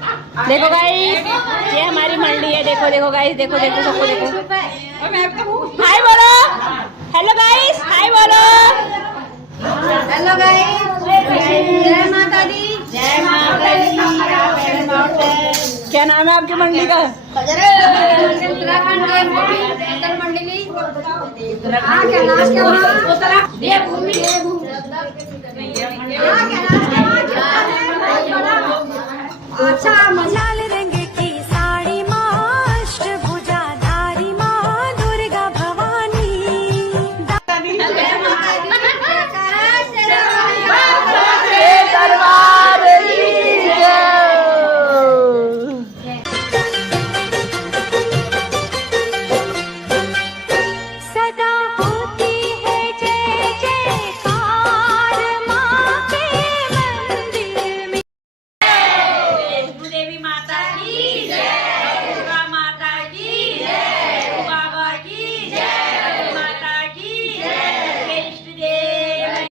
देखो गाइस, ये हमारी मंडी है। देखो देखो गाइस, देखो देखो सबको देखो। हाय बोलो, हेलो गाइस, हाय बोलो। हेलो गाइस, जय माता दी। जय माता दी। क्या नाम है आपकी मंडी का? उत्तराखंड मंडली। हाँ क्या नाम क्या देवभूमि। अच्छा